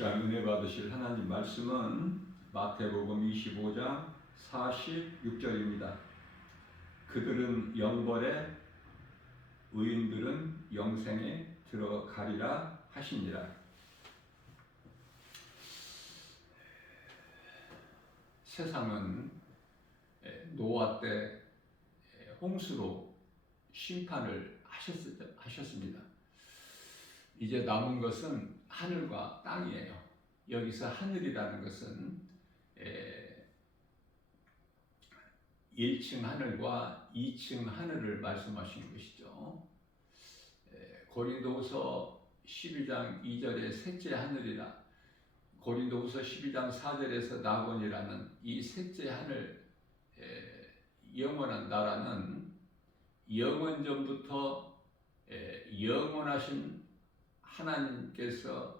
시간 은혜 받으실 하나님 말씀은 마태복음 25장 46절입니다. 그들은 영벌에 의인들은 영생에 들어가리라 하시니라. 세상은 노아 때 홍수로 심판을 하셨습니다. 이제 남은 것은 하늘과 땅이에요. 여기서 하늘이라는 것은 1층 하늘과 2층 하늘을 말씀하시는 것이죠. 고린도후서 12장 2절에 셋째 하늘이라, 고린도후서 12장 4절에서 낙원이라는 이 셋째 하늘, 영원한 나라는 영원전부터 영원하신 하나님께서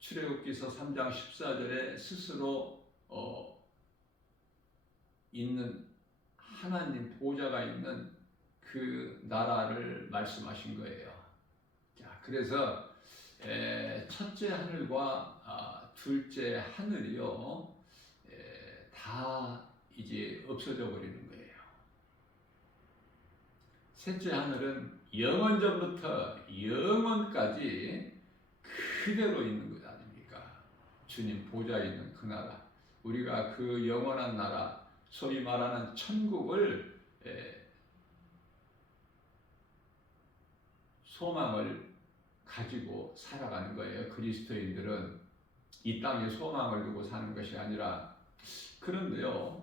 출애굽기서 3장 14절에 스스로 있는 하나님 보좌가 있는 그 나라를 말씀하신 거예요. 자, 그래서 첫째 하늘과 둘째 하늘이요, 다 이제 없어져 버리는 거예요. 셋째 하늘은 영원전부터 영원까지 그대로 있는 것 아닙니까? 주님 보좌에 있는 그 나라, 우리가 그 영원한 나라, 소위 말하는 천국을 소망을 가지고 살아가는 거예요. 그리스도인들은 이 땅에 소망을 두고 사는 것이 아니라. 그런데요,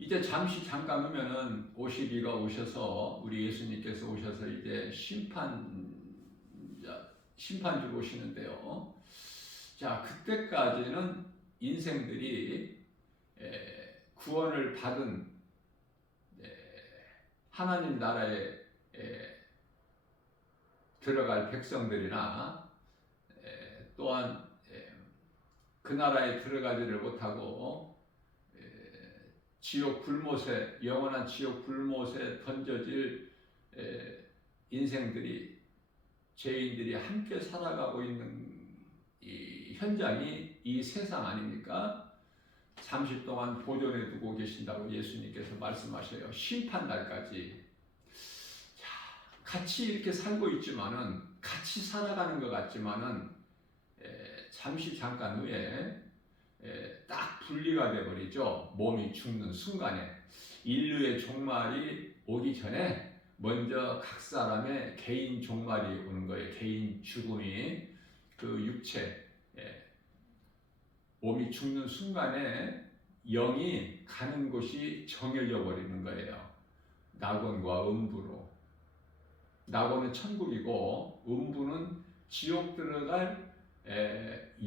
이제 잠깐 후면은 오시리가 오셔서, 우리 예수님께서 오셔서 이제 심판주로 오시는데요. 자, 그때까지는 인생들이 구원을 받은 하나님 나라에 들어갈 백성들이나 또한 그 나라에 들어가지를 못하고 지옥 불못에, 영원한 지옥 불못에 던져질 인생들이, 죄인들이 함께 살아가고 있는 이 현장이 이 세상 아닙니까? 잠시 동안 보존해 두고 계신다고 예수님께서 말씀하셔요. 심판날까지. 자, 같이 이렇게 살고 있지만은, 같이 살아가는 것 같지만은 잠깐 후에 딱 분리가 되어버리죠. 몸이 죽는 순간에. 인류의 종말이 오기 전에 먼저 각 사람의 개인 종말이 오는 거예요. 개인 죽음이, 그 육체, 몸이 죽는 순간에 영이 가는 곳이 정해져 버리는 거예요. 낙원과 음부로. 낙원은 천국이고 음부는 지옥 들어갈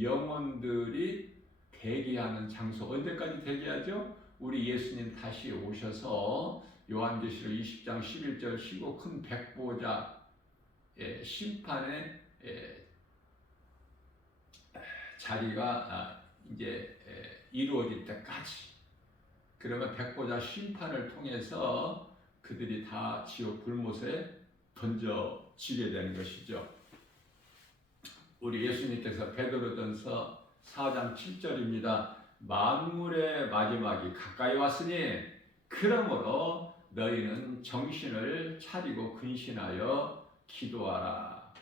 영혼들이 대기하는 장소. 언제까지 대기하죠? 우리 예수님 다시 오셔서 요한계시록 20장 11절 쉬고 큰 백보자 심판의 자리가 이제 이루어질 때까지. 그러면 백보자 심판을 통해서 그들이 다 지옥 불못에 던져지게 되는 것이죠. 우리 예수님께서 베드로전서 4장 7절입니다. 만물의 마지막이 가까이 왔으니 그러므로 너희는 정신을 차리고 근신하여 기도하라.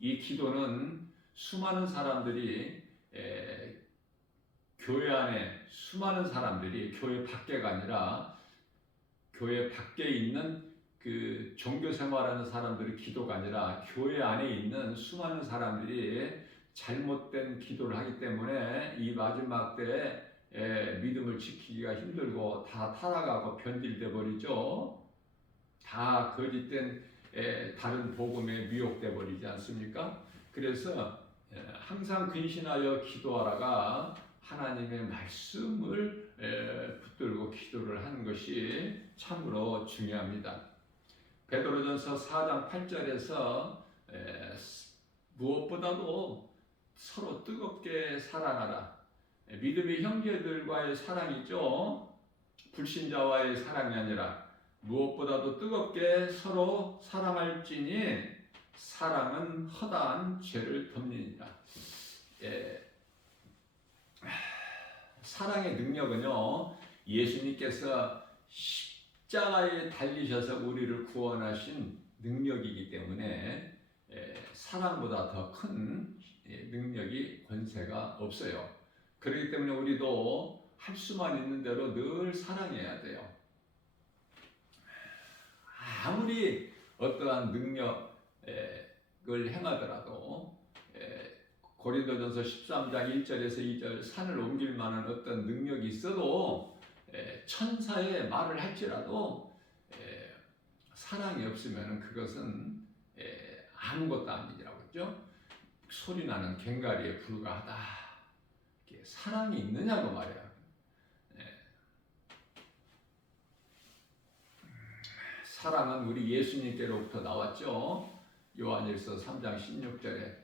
이 기도는 수많은 사람들이 교회 안에, 수많은 사람들이 교회 밖에가 아니라 교회 밖에 있는 그 종교 생활하는 사람들의 기도가 아니라 교회 안에 있는 수많은 사람들이 잘못된 기도를 하기 때문에 이 마지막 때에 믿음을 지키기가 힘들고 다 타락하고 변질돼 버리죠. 다 거짓된 다른 복음에 미혹돼 버리지 않습니까? 그래서 항상 근신하여 기도하라가 하나님의 말씀을 붙들고 기도를 하는 것이 참으로 중요합니다. 베드로전서 4장 8절에서 무엇보다도 서로 뜨겁게 사랑하라. 믿음의 형제들과의 사랑이죠. 불신자와의 사랑이 아니라 무엇보다도 뜨겁게 서로 사랑할지니 사랑은 허다한 죄를 덮느니라. 사랑의 능력은요, 예수님께서 십자가에 달리셔서 우리를 구원하신 능력이기 때문에 사랑보다 더 큰 능력이 권세가 없어요. 그렇기 때문에 우리도 할 수만 있는 대로 늘 사랑해야 돼요. 아무리 어떠한 능력을 행하더라도 고린도전서 13장 1절에서 2절 산을 옮길 만한 어떤 능력이 있어도 천사의 말을 할지라도 사랑이 없으면 그것은 아무것도 아니라고 했죠. 소리나는 괭가리에 불과하다. 사랑이 있느냐고 말이야. 사랑은 우리 예수님께로부터 나왔죠. 요한일서 3장 16절에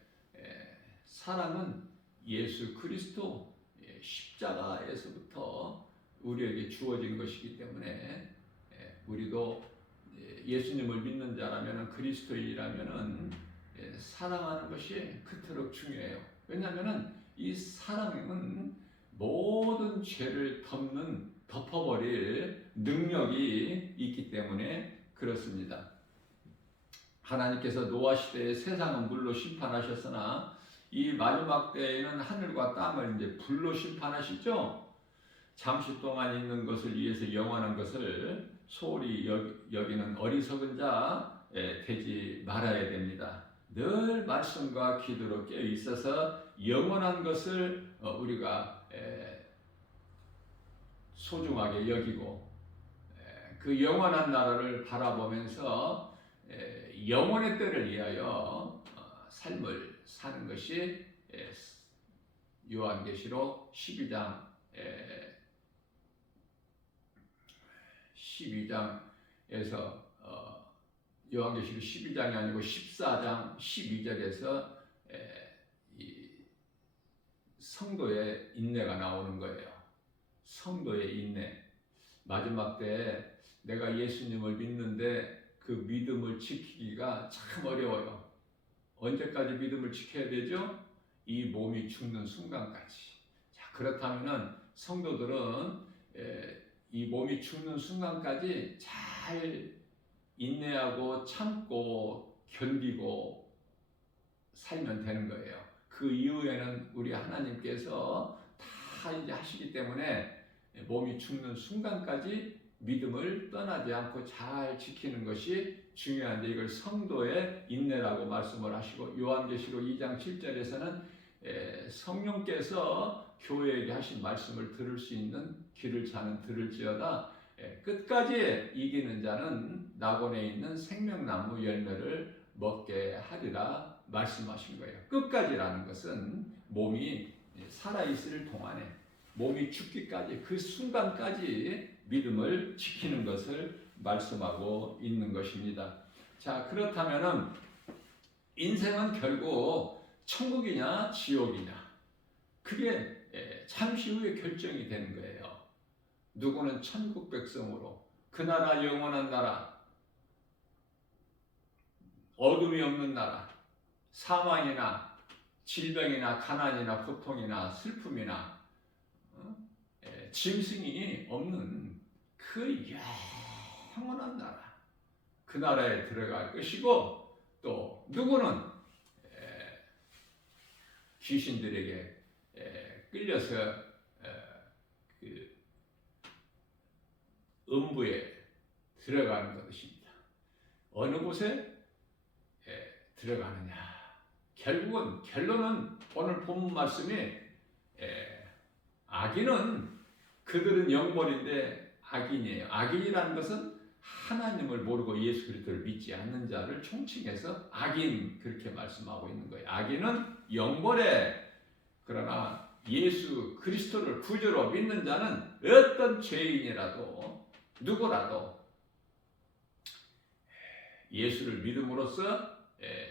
사랑은 예수 그리스도 십자가에서부터 우리에게 주어진 것이기 때문에 우리도 예수님을 믿는 자라면, 그리스도인이라면 사랑하는 것이 그토록 중요해요. 왜냐하면 이 사랑은 모든 죄를 덮어버릴 능력이 있기 때문에 그렇습니다. 하나님께서 노아 시대에 세상은 물로 심판하셨으나 이 마지막 때에는 하늘과 땅을 이제 불로 심판하시죠. 잠시 동안 있는 것을 위해서 영원한 것을 소홀히 여기는 어리석은 자 되지 말아야 됩니다. 늘 말씀과 기도로 깨어 있어서 영원한 것을 우리가 소중하게 여기고 그 영원한 나라를 바라보면서 영원의 때를 위하여 삶을 사는 것이 요한계시록 12장에서 요한계시록 12장이 아니고 14장 12절에서 이 성도의 인내가 나오는 거예요. 성도의 인내. 마지막 때 내가 예수님을 믿는데 그 믿음을 지키기가 참 어려워요. 언제까지 믿음을 지켜야 되죠? 이 몸이 죽는 순간까지. 자, 그렇다면은 성도들은 이 몸이 죽는 순간까지 잘 인내하고 참고 견디고 살면 되는 거예요. 그 이후에는 우리 하나님께서 다 이제 하시기 때문에 몸이 죽는 순간까지 믿음을 떠나지 않고 잘 지키는 것이 중요한데, 이걸 성도의 인내라고 말씀을 하시고, 요한계시록 2장 7절에서는 성령께서 교회에게 하신 말씀을 들을 수 있는 귀를 자는 들을지어다. 끝까지 이기는 자는 낙원에 있는 생명나무 열매를 먹게 하리라 말씀하신 거예요. 끝까지라는 것은 몸이 살아있을 동안에, 몸이 죽기까지, 그 순간까지 믿음을 지키는 것을 말씀하고 있는 것입니다. 자, 그렇다면은 인생은 결국 천국이냐 지옥이냐, 그게 잠시 후에 결정이 되는 거예요. 누구는 천국 백성으로, 그 나라 영원한 나라, 어둠이 없는 나라, 사망이나 질병이나 가난이나 고통이나 슬픔이나 짐승이 없는 그 영원한 나라, 그 나라에 들어갈 것이고, 또 누구는 귀신들에게 끌려서 그 음부에 들어가는 것입니다. 어느 곳에 들어가느냐, 결국은 결론은 오늘 본문 말씀이 악인은, 그들은 영벌인데 악인이에요. 악인이라는 것은 하나님을 모르고 예수 그리스도를 믿지 않는 자를 총칭해서 악인, 그렇게 말씀하고 있는 거예요. 악인은 영벌에, 그러나 예수 그리스도를 구주로 믿는 자는 어떤 죄인이라도 누구라도 예수를 믿음으로써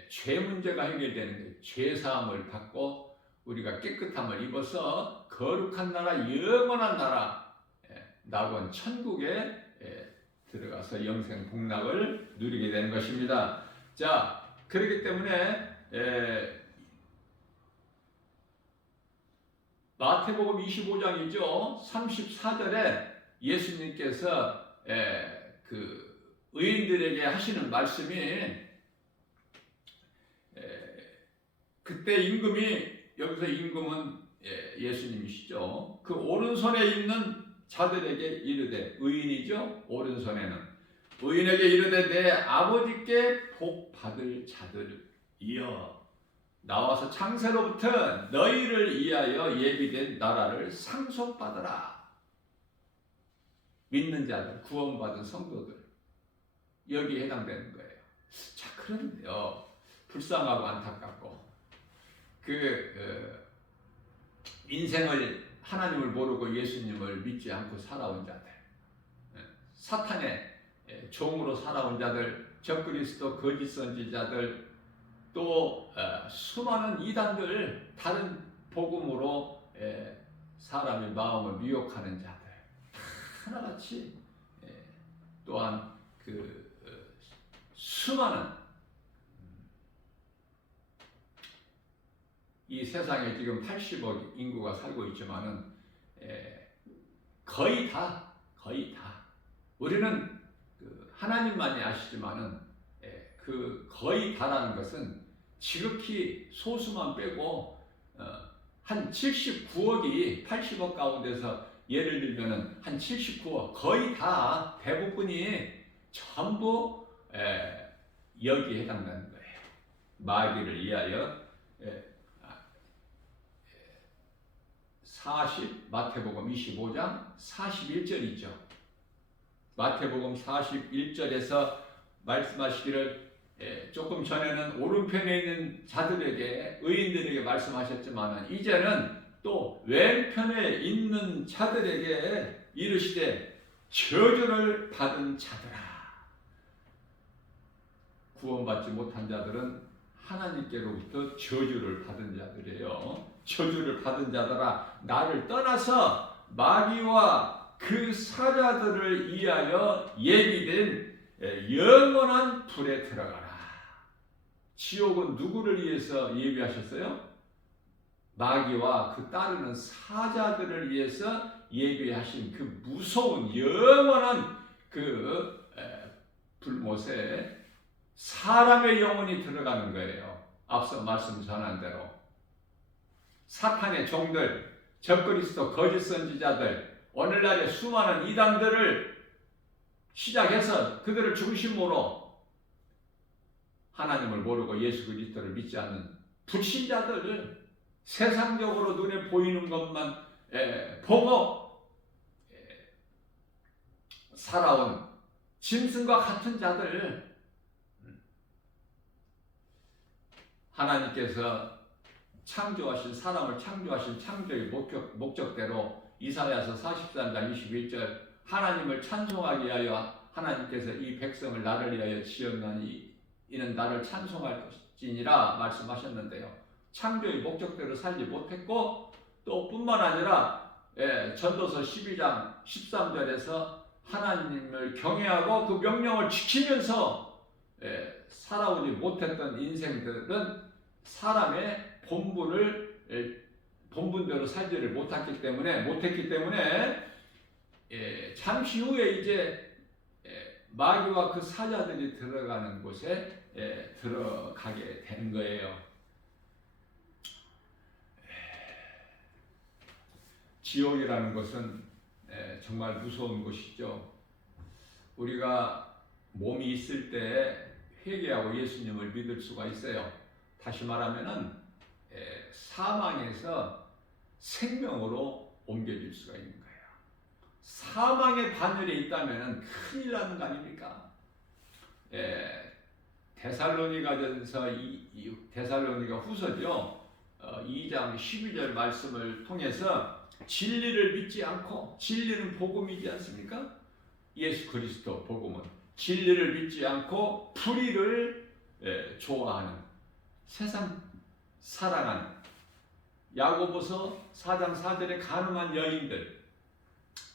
죄 문제가 해결되는 거예요. 죄 사함을 받고 우리가 깨끗함을 입어서 거룩한 나라, 영원한 나라, 낙원 천국에 들어가서 영생 복락을 누리게 되는 것입니다. 자, 그렇기 때문에 마태복음 25장이죠. 34절에 예수님께서 그 의인들에게 하시는 말씀이 그때 임금이, 여기서 임금은 예수님이시죠. 그 오른손에 있는 자들에게 이르되, 의인이죠. 오른손에는 의인에게 이르되 내 아버지께 복 받을 자들이여 나와서 창세로부터 너희를 위하여 예비된 나라를 상속받으라. 믿는 자들, 구원받은 성도들, 여기에 해당되는 거예요. 자, 그런데요, 불쌍하고 안타깝고 인생을 하나님을 모르고 예수님을 믿지 않고 살아온 자들, 사탄의 종으로 살아온 자들, 적그리스도 거짓 선지자들, 또 수많은 이단들, 다른 복음으로 사람의 마음을 미혹하는 자들, 하나같이 또한 수많은 이 세상에 지금 80억 인구가 살고 있지만은 거의 다 우리는 하나님만이 아시지만은 거의 다라는 것은 지극히 소수만 빼고 한 79억이 80억 가운데서 예를 들면은 한 79억, 거의 다 대부분이 전부 여기에 해당되는 거예요. 마귀를 위하여 마태복음 25장 41절이죠. 마태복음 41절에서 말씀하시기를 조금 전에는 오른편에 있는 자들에게, 의인들에게 말씀하셨지만 이제는 또 왼편에 있는 자들에게 이르시되 저주를 받은 자들아. 구원받지 못한 자들은 하나님께로부터 저주를 받은 자들이에요. 저주를 받은 자들아, 나를 떠나서 마귀와 그 사자들을 위하여 예비된 영원한 불에 들어가라. 지옥은 누구를 위해서 예비하셨어요? 마귀와 그 따르는 사자들을 위해서 예비하신 그 무서운 영원한 그 불못에 사람의 영혼이 들어가는 거예요. 앞서 말씀 전한 대로 사탄의 종들, 적그리스도 거짓 선지자들, 오늘날의 수많은 이단들을 시작해서 그들을 중심으로 하나님을 모르고 예수 그리스도를 믿지 않는 불신자들, 세상적으로 눈에 보이는 것만 보고 살아온 짐승과 같은 자들, 하나님께서 창조하신, 사람을 창조하신 창조의 목적대로 이사야서 43장 21절 하나님을 찬송하기 위하여 하나님께서 이 백성을 나를 위하여 지었나니 이는 나를 찬송할 것이니라 말씀하셨는데요. 창조의 목적대로 살지 못했고, 또 뿐만 아니라 전도서 12장 13절에서 하나님을 경외하고 그 명령을 지키면서 살아오지 못했던 인생들은 사람의 본분대로 살지를 못했기 때문에 잠시 후에 이제 마귀와 그 사자들이 들어가는 곳에 들어가게 된 거예요. 지옥이라는 것은 정말 무서운 곳이죠. 우리가 몸이 있을 때 회개하고 예수님을 믿을 수가 있어요. 다시 말하면은 사망에서 생명으로 옮겨질 수가 있는 거예요. 사망의 반열에 있다면 큰일 나는 거 아닙니까? 데살로니가전서 데살로니가 후서죠. 2장 12절 말씀을 통해서 진리를 믿지 않고, 진리는 복음이지 않습니까? 예수 그리스도 복음은 진리를 믿지 않고 불의를 좋아하는, 세상 사랑하는, 야고보서 4장 4절에 가늠한 여인들,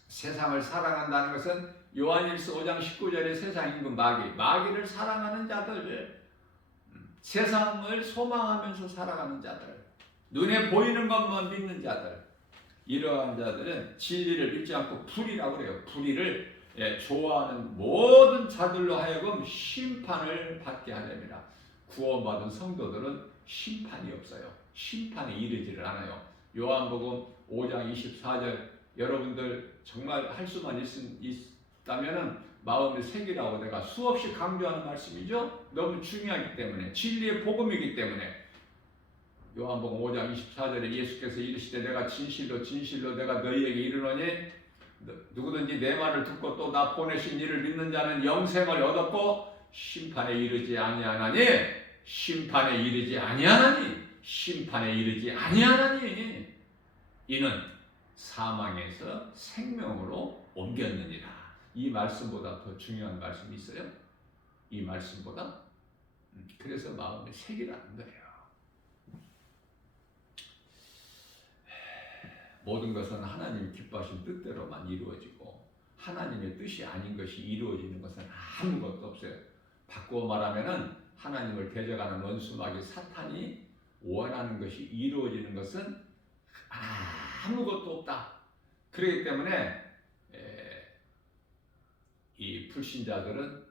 세상을 사랑한다는 것은 요한일서 5장 19절에 세상 임금 마귀를 사랑하는 자들, 세상을 소망하면서 살아가는 자들, 눈에 보이는 것만 믿는 자들, 이러한 자들은 진리를 믿지 않고 불의라고 그래요. 불의를 좋아하는 모든 자들로 하여금 심판을 받게 하렵니다. 구원받은 성도들은 심판이 없어요. 심판에 이르지를 않아요. 요한복음 5장 24절 여러분들 정말 할 수만 있다면 마음에 새기라고 내가 수없이 강조하는 말씀이죠. 너무 중요하기 때문에, 진리의 복음이기 때문에. 요한복음 5장 24절에 예수께서 이르시되 내가 진실로 진실로 내가 너희에게 이르노니 누구든지 내 말을 듣고 또 나 보내신 이를 믿는 자는 영생을 얻었고 심판에 이르지 아니하나니, 심판에 이르지 아니하나니, 심판에 이르지 아니하나니, 이는 사망에서 생명으로 옮겼느니라. 이 말씀보다 더 중요한 말씀이 있어요? 이 말씀보다? 그래서 마음에 새기라는 거예요. 모든 것은 하나님이 기뻐하신 뜻대로만 이루어지고 하나님의 뜻이 아닌 것이 이루어지는 것은 아무것도 없어요. 바꾸어 말하면은 하나님을 대적하는 원수마귀 사탄이 원하는 것이 이루어지는 것은 아무것도 없다. 그렇기 때문에 이 불신자들은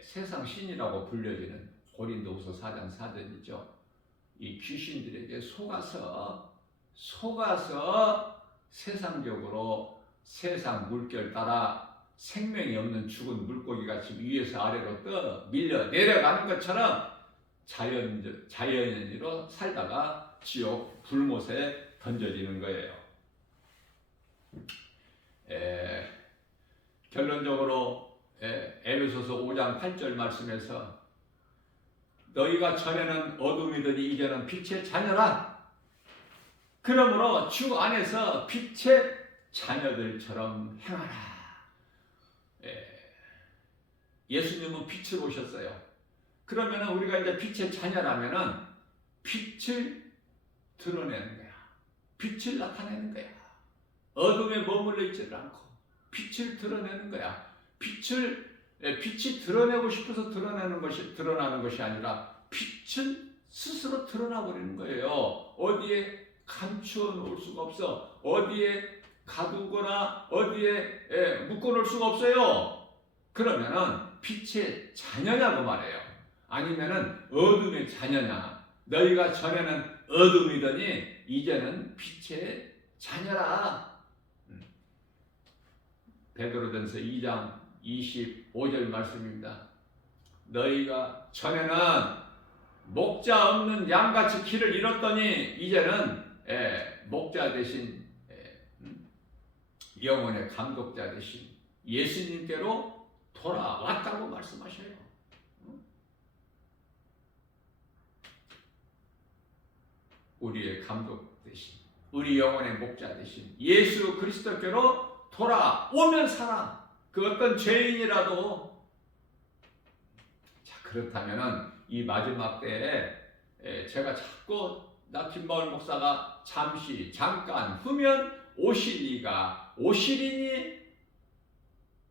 세상 신이라고 불려지는 고린도후서 4장 4절이죠. 이 귀신들에게 속아서 세상적으로 세상 물결 따라 생명이 없는 죽은 물고기 같이 위에서 아래로 떠 밀려 내려가는 것처럼 자연인으로 살다가 지옥 불못에 던져지는 거예요. 결론적으로 에베소서 5장 8절 말씀에서 너희가 전에는 어둠이더니 이제는 빛의 자녀라. 그러므로 주 안에서 빛의 자녀들처럼 행하라. 예수님은 빛을 오셨어요. 그러면 우리가 이제 빛의 자녀라면 빛을 드러내는 거야. 빛을 나타내는 거야. 어둠에 머물러 있지를 않고 빛을 드러내는 거야. 빛이 드러내고 싶어서 드러나는 것이 아니라 빛은 스스로 드러나 버리는 거예요. 어디에 감추어 놓을 수가 없어. 어디에 가두거나 어디에 묶어 놓을 수가 없어요. 그러면은 빛의 자녀냐고 말해요. 아니면은 어둠의 자녀냐. 너희가 전에는 어둠이더니 이제는 빛의 자녀라. 베드로전서 2장 25절 말씀입니다. 너희가 전에는 목자 없는 양같이 길을 잃었더니 이제는 목자 대신 영혼의 감독자 대신 예수님께로 돌아왔다고 말씀하셔요. 우리의 감독 대신, 우리 영혼의 목자 대신 예수 그리스도께로 돌아오면 살아. 그 어떤 죄인이라도. 자, 그렇다면은 이 마지막 때에 제가 자꾸 나 김마을 목사가 잠깐 후면 오시리니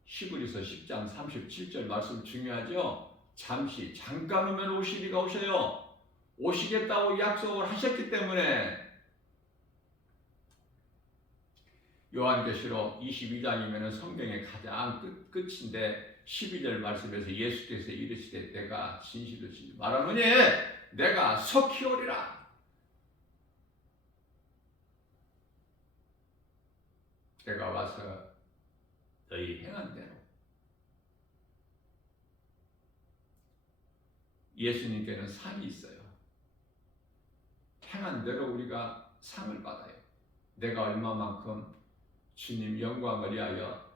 히브리서 10장 37절 말씀 중요하죠. 잠깐 후면 오시리가 오셔요. 오시겠다고 약속을 하셨기 때문에. 요한계시록 22장이면 성경의 가장 끝인데 12절 말씀에서 예수께서 이르시되 내가 진실로 말하노니 내가 속히 오리라. 내가 와서 너희 행한 대로. 예수님께는 상이 있어요. 행한 대로 우리가 상을 받아요. 내가 얼마만큼 주님 영광을 위하여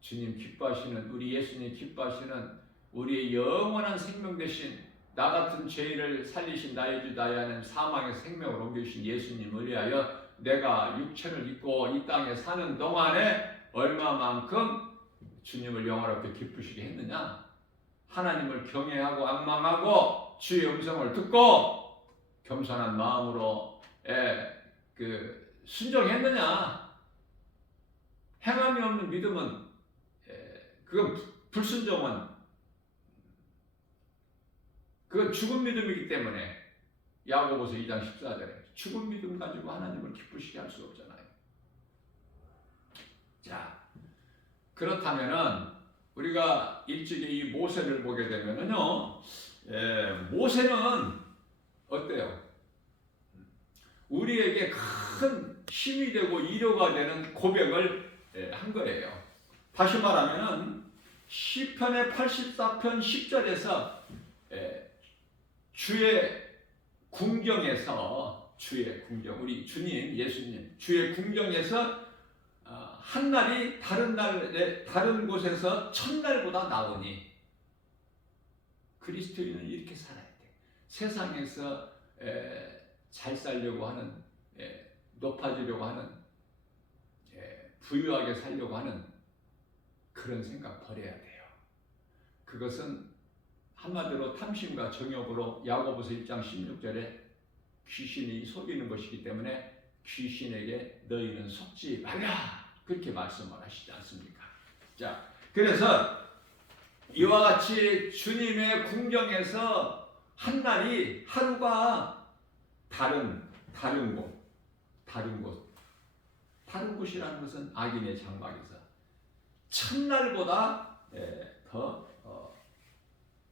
주님 기뻐하시는, 우리 예수님 기뻐하시는 우리의 영원한 생명 되신 나 같은 죄인을 살리신 나의 주 나의 하나님 사망의 생명을 옮겨주신 예수님을 위하여 내가 육체를 입고 이 땅에 사는 동안에 얼마만큼 주님을 영화롭게 기쁘시게 했느냐. 하나님을 경외하고 앙망하고 주의 음성을 듣고 겸손한 마음으로 순종했느냐. 행함이 없는 믿음은 그건 불순종은 그건 죽은 믿음이기 때문에 야고보서 2장 14절에 죽은 믿음 가지고 하나님을 기쁘시게 할 수 없잖아요. 자, 그렇다면은 우리가 일찍이 이 모세를 보게 되면은요, 모세는 어때요? 우리에게 큰 힘이 되고 위로가 되는 고백을 한 거예요. 다시 말하면은 시편의 84편 10절에서 주의 궁경에서 우리 주님 예수님 주의 궁경에서 한 날이 다른 곳에서 첫날보다 나으니 그리스도인은 이렇게 살아야 돼. 세상에서 잘 살려고 하는 높아지려고 하는 부유하게 살려고 하는 그런 생각 버려야 돼요. 그것은 한마디로 탐심과 정욕으로 야고보서 1장 16절에 귀신이 속이는 것이기 때문에 귀신에게 너희는 속지 말라 그렇게 말씀을 하시지 않습니까? 자, 그래서 이와 같이 주님의 궁경에서 한 날이 하루가 다른 곳이라는 것은 악인의 장막에서 첫날보다 더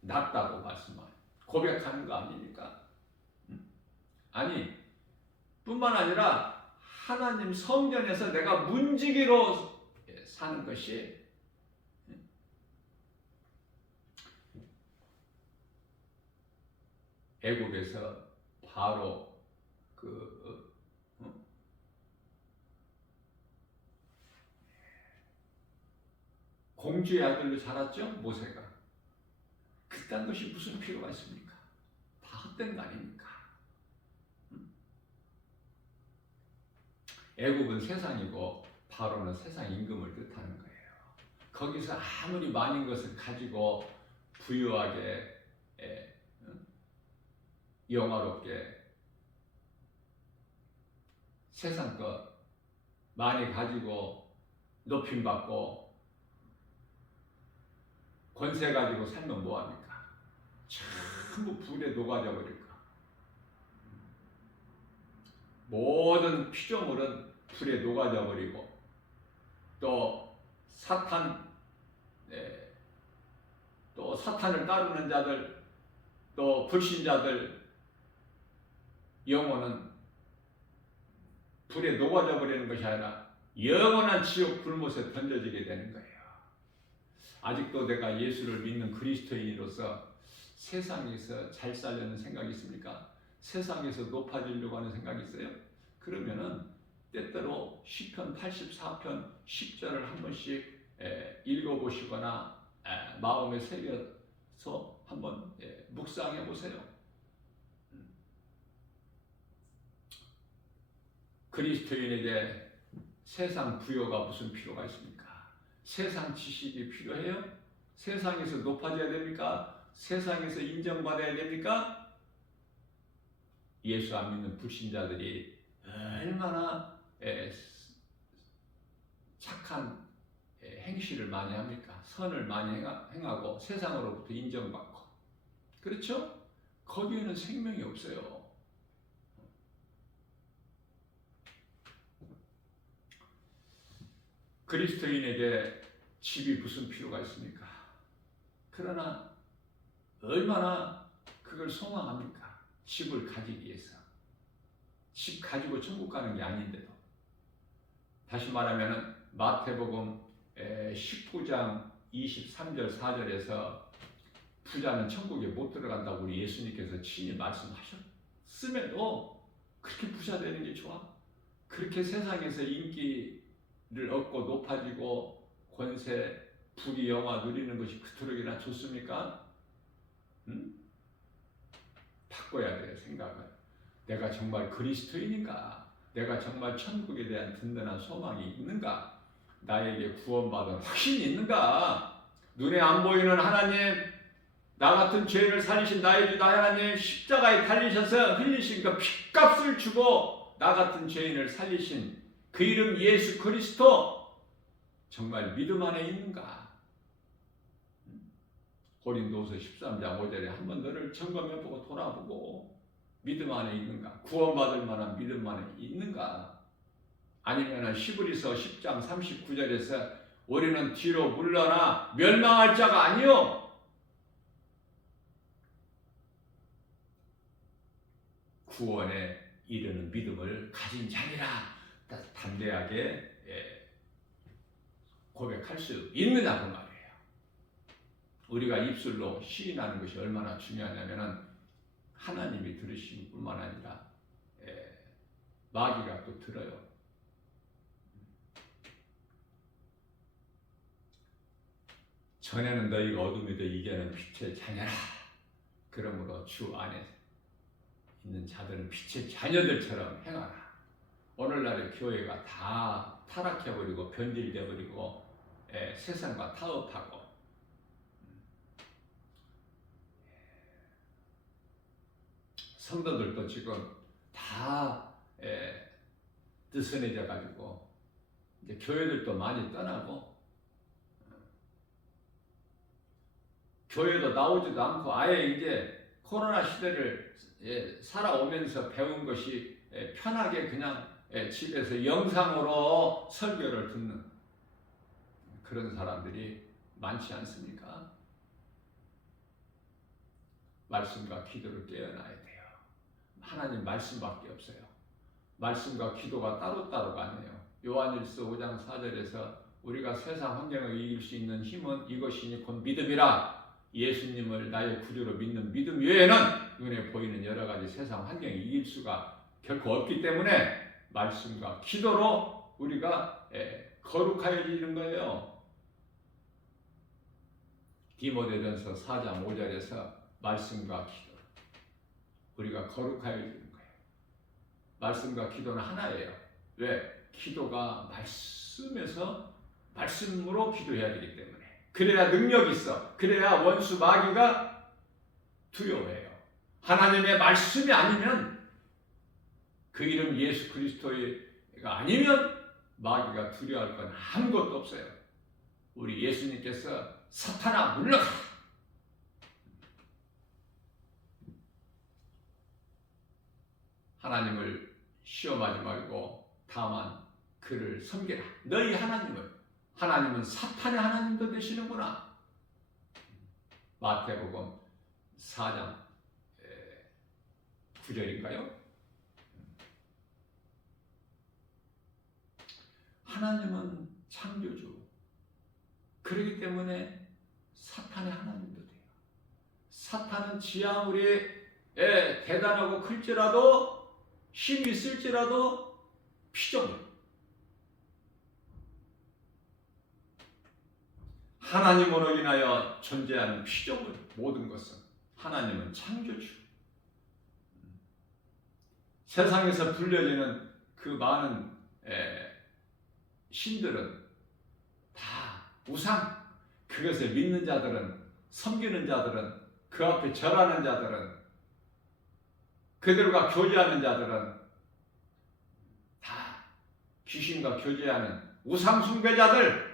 낫다고 고백하는 거 아닙니까? 아니, 뿐만 아니라 하나님 성전에서 내가 문지기로 사는 것이 애굽에서 바로 공주의 아들로 자랐죠? 모세가. 그딴 것이 무슨 필요가 있습니까? 다 헛된 거 아닙니까? 애굽은 세상이고 바로는 세상 임금을 뜻하는 거예요. 거기서 아무리 많은 것을 가지고 부유하게 영화롭게 세상 것 많이 가지고 높임받고 권세 가지고 살면 뭐합니까? 전부 불에 녹아져 버릴까? 모든 피조물은 불에 녹아져 버리고 또 사탄을 따르는 자들 또 불신자들 영혼은 불에 녹아져 버리는 것이 아니라 영원한 지옥 불못에 던져지게 되는 거예요. 아직도 내가 예수를 믿는 그리스도인으로서 세상에서 잘 살려는 생각이 있습니까? 세상에서 높아지려고 하는 생각이 있어요? 그러면은 때때로 시편 84편 10절을 한 번씩 읽어보시거나 마음에 새겨서 한번 묵상해 보세요. 그리스도인에게 세상 부여가 무슨 필요가 있습니까? 세상 지식이 필요해요? 세상에서 높아져야 됩니까? 세상에서 인정받아야 됩니까? 예수 안 믿는 불신자들이 얼마나 착한 행실을 많이 합니까? 선을 많이 행하고 세상으로부터 인정받고 그렇죠? 거기에는 생명이 없어요. 그리스도인에게 집이 무슨 필요가 있습니까? 그러나 얼마나 그걸 소망합니까? 집을 가지기 위해서. 집 가지고 천국 가는 게 아닌데도. 다시 말하면 마태복음 19장 23절 4절에서 부자는 천국에 못 들어간다고 우리 예수님께서 친히 말씀하셨음에도 그렇게 부자 되는 게 좋아? 그렇게 세상에서 인기를 얻고 높아지고 권세, 부귀, 영화 누리는 것이 그토록이나 좋습니까? 바꿔야 돼요, 생각을. 내가 정말 그리스도인인가? 내가 정말 천국에 대한 든든한 소망이 있는가? 나에게 구원받은 확신이 있는가? 눈에 안 보이는 하나님, 나 같은 죄인을 살리신 나의 주 하나님, 십자가에 달리셔서 흘리신 그 핏값을 주고 나 같은 죄인을 살리신 그 이름 예수 그리스도 정말 믿음 안에 있는가? 고린도서 13장 5절에 한번 너를 점검해보고 돌아보고 믿음 안에 있는가? 구원받을 만한 믿음 안에 있는가? 아니면 히브리서 10장 39절에서 우리는 뒤로 물러나 멸망할 자가 아니요 구원에 이르는 믿음을 가진 자니라 담대하게 고백할 수 있느냐 그 말이에요. 우리가 입술로 시인하는 것이 얼마나 중요하냐면 하나님이 들으실 뿐만 아니라 마귀가 또 들어요. 전에는 너희가 어둠이되 이제는 빛의 자녀라. 그러므로 주 안에 있는 자들은 빛의 자녀들처럼 행하라. 오늘날의 교회가 다 타락해버리고 변질돼버리고 세상과 타협하고 성도들도 지금 다 느슨해져 가지고 이제 교회들도 많이 떠나고 교회도 나오지도 않고 아예 이제 코로나 시대를 살아오면서 배운 것이 편하게 그냥 집에서 영상으로 설교를 듣는 그런 사람들이 많지 않습니까? 말씀과 기도를 깨어나야 돼요. 하나님 말씀밖에 없어요. 말씀과 기도가 따로따로가 아니에요. 요한일서 5장 4절에서 우리가 세상 환경을 이길 수 있는 힘은 이것이니 곧 믿음이라. 예수님을 나의 구주로 믿는 믿음 외에는 눈에 보이는 여러 가지 세상 환경을 이길 수가 결코 없기 때문에 말씀과 기도로 우리가 거룩하여지는 거예요. 디모데전서 4장 5절에서 말씀과 기도 우리가 거룩하여지는 거예요. 말씀과 기도는 하나예요. 왜? 기도가 말씀으로 기도해야 되기 때문에. 그래야 능력이 있어. 그래야 원수 마귀가 두려워해요. 하나님의 말씀이 아니면 그 이름 예수 그리스도가 아니면 마귀가 두려워할 건 아무것도 없어요. 우리 예수님께서 사탄아 물러가! 하나님을 시험하지 말고 다만 그를 섬기라. 너희 하나님은 사탄의 하나님도 되시는구나. 마태복음 4장 9절인가요? 하나님은 창조주. 그렇기 때문에 사탄의 하나님도 돼요. 사탄은 지 아무리 대단하고 클지라도 힘이 있을지라도 피조물. 하나님으로 인하여 존재하는 피조물 모든 것은 하나님은 창조주. 세상에서 불려지는 그 많은 신들은 다 우상. 그것을 믿는 자들은 섬기는 자들은 그 앞에 절하는 자들은 그들과 교제하는 자들은 다 귀신과 교제하는 우상 숭배자들.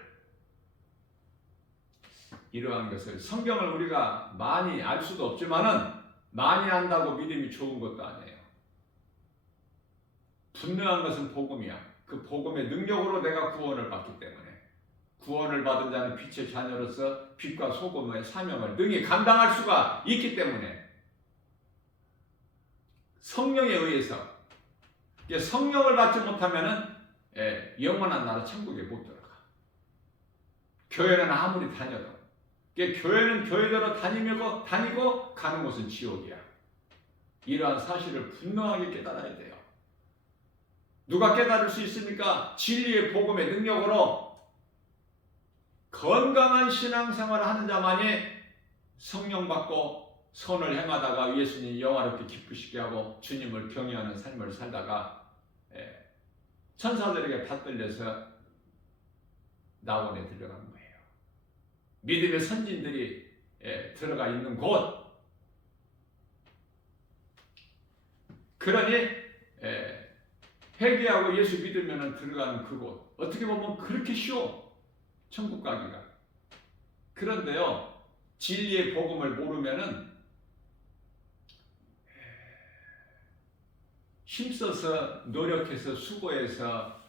이러한 것을 성경을 우리가 많이 알 수도 없지만은 많이 안다고 믿음이 좋은 것도 아니에요. 분명한 것은 복음이야. 그 복음의 능력으로 내가 구원을 받기 때문에 구원을 받은 자는 빛의 자녀로서 빛과 소금의 사명을 능히 감당할 수가 있기 때문에 성령에 의해서 성령을 받지 못하면은 영원한 나라 천국에 못 들어가. 교회는 아무리 다녀도 교회는 교회대로 다니고 가는 곳은 지옥이야. 이러한 사실을 분명하게 깨달아야 돼요. 누가 깨달을 수 있습니까? 진리의 복음의 능력으로 건강한 신앙생활을 하는 자만이 성령 받고 선을 행하다가 예수님 영화롭게 기쁘시게 하고 주님을 경외하는 삶을 살다가 천사들에게 받들려서 낙원에 들어간 거예요. 믿음의 선진들이 들어가 있는 곳. 그러니 회개하고 예수 믿으면 들어가는 그곳. 어떻게 보면 그렇게 쉬워. 천국 가기가. 그런데요, 진리의 복음을 모르면은 힘써서 노력해서 수고해서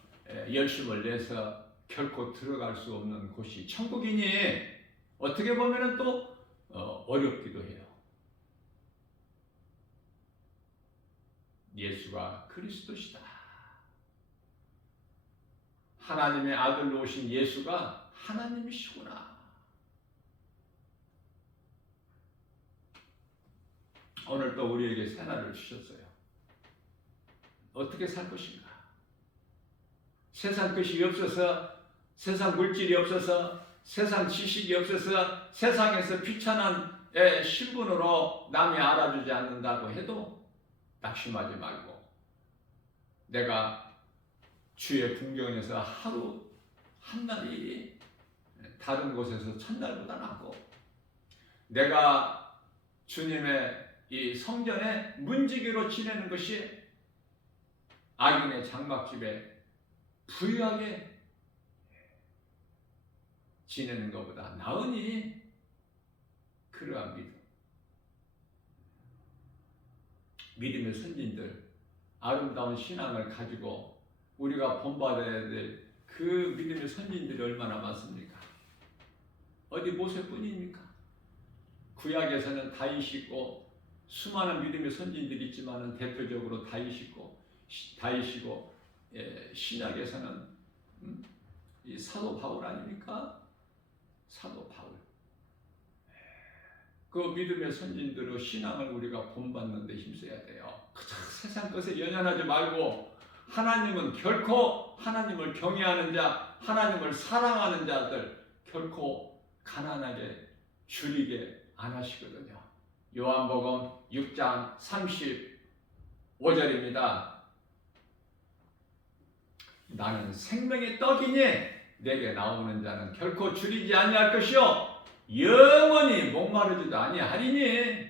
열심을 내서 결코 들어갈 수 없는 곳이 천국이니 어떻게 보면은 또 어렵기도 해요. 예수가 그리스도시다. 하나님의 아들로 오신 예수가 하나님이시구나. 오늘 또 우리에게 새날을 주셨어요. 어떻게 살 것인가? 세상 것이 없어서, 세상 물질이 없어서, 세상 지식이 없어서, 세상에서 비천한 신분으로 남이 알아주지 않는다고 해도 낙심하지 말고, 내가 주의 풍경에서 하루 한 날이 다른 곳에서 첫날보다 낫고, 내가 주님의 이 성전에 문지기로 지내는 것이 악인의 장막집에 부유하게 지내는 것보다 나으니 그러한 믿음의 선진들, 아름다운 신앙을 가지고 우리가 본받아야 될 그 믿음의 선진들이 얼마나 많습니까? 어디 모세뿐입니까? 구약에서는 다윗이 있고 수많은 믿음의 선진들이 있지만 대표적으로 다윗이고 신약에서는 이 사도 바울 아닙니까? 사도 바울. 그 믿음의 선진들의 신앙을 우리가 본받는 데 힘써야 돼요. 그저 세상 것에 연연하지 말고 하나님은 결코 하나님을 경외하는 자, 하나님을 사랑하는 자들 결코 가난하게 줄이게 안 하시거든요. 요한복음 6장 35절입니다. 나는 생명의 떡이니 내게 나오는 자는 결코 줄이지 아니할 것이요 영원히 목마르지도 아니하리니.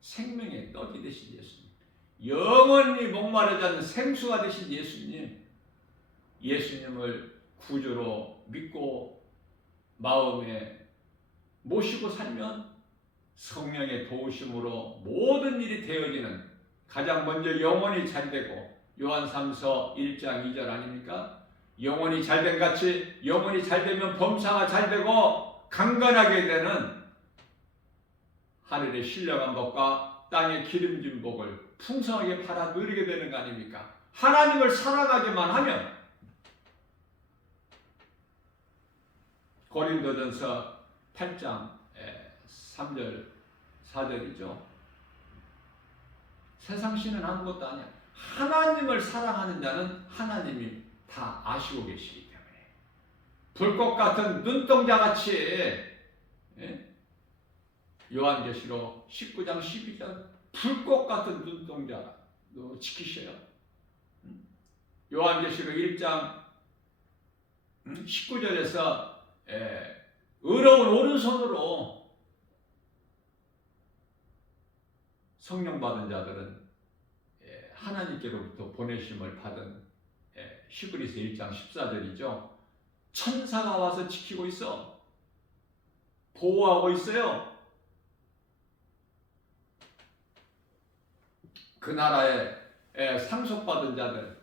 생명의 떡이 되신 예수님, 영원히 목마르지 않는 생수가 되신 예수님, 예수님을 구주로 믿고 마음에 모시고 살면 성령의 도우심으로 모든 일이 되어지는, 가장 먼저 영혼이 잘되고, 요한 3서 1장 2절 아닙니까? 영혼이 잘된 같이 영혼이 잘되면 범사가 잘되고 강건하게 되는 하늘의 신령한 복과 땅의 기름진 복을 풍성하게 팔아 누리게 되는 거 아닙니까? 하나님을 사랑하기만 하면. 고린도전서 8장 3절 4절이죠. 세상 신은 아무것도 아니야. 하나님을 사랑하는 자는 하나님이 다 아시고 계시기 때문에 불꽃 같은 눈동자같이, 요한계시록 19장 12절 불꽃 같은 눈동자 지키셔요. 요한계시록 1장 19절에서 의로운 오른손으로 성령 받은 자들은 하나님께로부터 보내심을 받은, 히브리서 1장 14절이죠. 천사가 와서 지키고 있어. 보호하고 있어요. 그 나라에 상속받은 자들,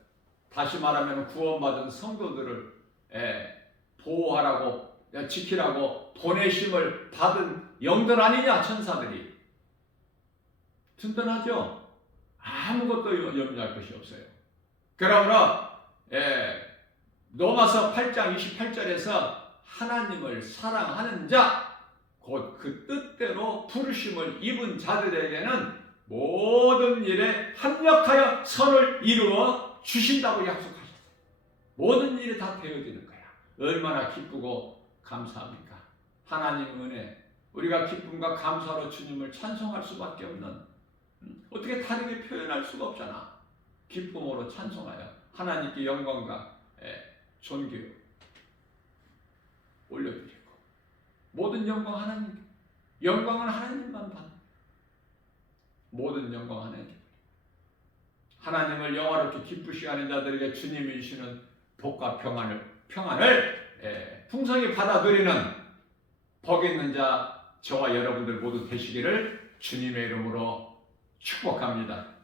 다시 말하면 구원받은 성도들을 보호하라고, 지키라고 보내심을 받은 영들 아니냐, 천사들이. 든든하죠? 아무것도 염려할 것이 없어요. 그러므로 로마서 8장 28절에서 하나님을 사랑하는 자, 곧 그 뜻대로 부르심을 입은 자들에게는 모든 일에 합력하여 선을 이루어 주신다고 약속하셨어요. 모든 일이 다 되어지는 거야. 얼마나 기쁘고 감사합니까? 하나님 은혜, 우리가 기쁨과 감사로 주님을 찬송할 수밖에 없는, 어떻게 다르게 표현할 수가 없잖아. 기쁨으로 찬송하여 하나님께 영광과 존귀 올려드리고, 모든 영광 하나님께, 영광은 하나님만 받는, 모든 영광 하나님께, 하나님을 영화롭게 기쁘시게 하는 자들에게 주님이 주시는 복과 평안을 풍성히 받아들이는 복 있는 자, 저와 여러분들 모두 되시기를 주님의 이름으로 축복합니다.